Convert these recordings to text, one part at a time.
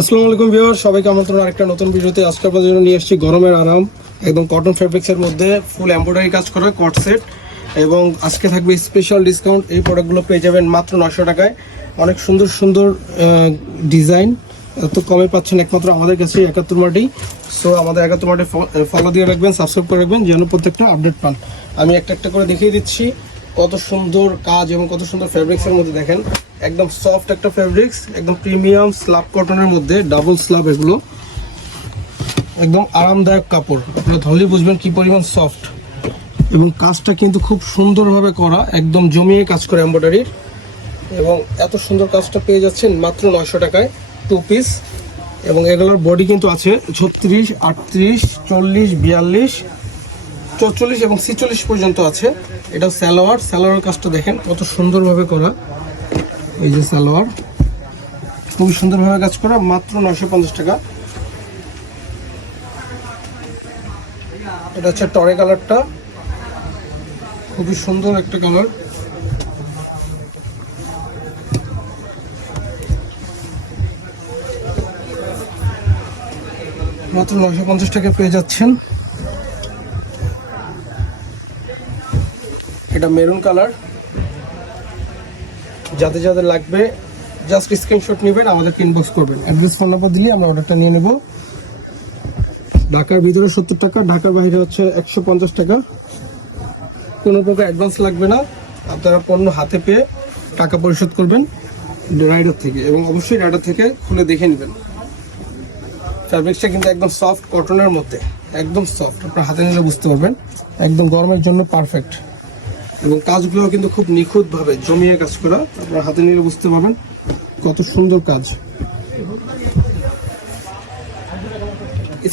আসসালামু আলাইকুম ভিউয়ার সবাইকে আমন্ত্রণ আরেকটা নতুন ভিডিওতে আজকে আপনাদের জন্য নিয়ে এসেছি গরমের আরাম একদম কটন ফেব্রিক্সের মধ্যে ফুল এমব্রয়ডারি কাজ করা কট সেট এবং আজকে থাকবে স্পেশাল ডিসকাউন্ট এই প্রোডাক্টগুলো পেয়ে যাবেন মাত্র নশো টাকায়। অনেক সুন্দর সুন্দর ডিজাইন এত কমে পাচ্ছেন একমাত্র আমাদের কাছে একাত্তর মাটি। সো আমাদের একাত্তর মাটি ফলো দিয়ে রাখবেন সাবস্ক্রাইব করে রাখবেন যেন প্রত্যেকটা আপডেট পান। আমি একটা একটা করে দেখিয়ে দিচ্ছি। কত সুন্দর কাজ এবং কত সুন্দর ফেব্রিক্সের মধ্যে দেখেন। একদম সফট একটা ফেব্রিক্স একদম প্রিমিয়াম স্লাব কটনের মধ্যে ডাবল স্লাব এগুলো। একদম আরামদায়ক কাপড়। আপনারা ধরলেই বুঝবেন কি পরিমাণ সফট এবং কাজটা কিন্তু খুব সুন্দরভাবে করা, একদম জমিয়ে কাজ করে এম্ব্রয়ডারির এবং এত সুন্দর কাজটা পেয়ে যাচ্ছেন মাত্র নয়শো টাকায় টু পিস এবং এগুলোর বডি কিন্তু আছে ছত্রিশ, আটত্রিশ, চল্লিশ, বিয়াল্লিশ। চৌচল্লিশ এবং ছিচল্লিশ পর্যন্ত আছে। এটা স্যালোয়ার স্যালোয়ার কাজটা দেখেন কত সুন্দরভাবে করা। এই যে সালোয়ার। খুবই সুন্দরভাবে কাজ করা। মাত্র নশো পঞ্চাশ টাকা। এটা হচ্ছে টরে কালারটা। খুবই সুন্দর একটা কালার। মাত্র নশো পঞ্চাশ টাকা পেয়ে যাচ্ছেন। এটা মেরুন কালার। যাদের যাদের লাগবে জাস্ট স্ক্রিনশট নেবেন, আমাদেরকে ইনবক্স করবেন। অ্যাড্রেস ফোন নাম্বার দিলে আমরা অর্ডারটা নিয়ে নেব। ঢাকার ভিতরে সত্তর টাকা, ঢাকার বাইরে হচ্ছে একশো পঞ্চাশ টাকা। কোনো প্রকার অ্যাডভান্স লাগবে না। আপনারা পণ্য হাতে পেয়ে টাকা পরিশোধ করবেন রাইডার থেকে এবং অবশ্যই রাইডার থেকে খুলে দেখে নেবেন। ফ্যাব্রিক্সটা কিন্তু একদম সফট কটনের মধ্যে, একদম সফট আপনার হাতে নিলে বুঝতে পারবেন। একদম গরমের জন্য পারফেক্ট এবং কাজগুলো কিন্তু খুব নিখুঁতভাবে জমিয়ে কাজ করা, আপনার হাতে নিয়ে বুঝতে পারবেন কত সুন্দর কাজ।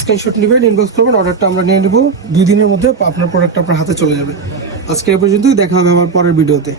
স্ক্রিনশট নেবেন ইনবক্স করবেন অর্ডারটা আমরা নিয়ে নেব। দুই দিনের মধ্যে আপনার প্রোডাক্ট আপনার হাতে চলে যাবে। আজকে এ পর্যন্তই, দেখা হবে আমার পরের ভিডিওতে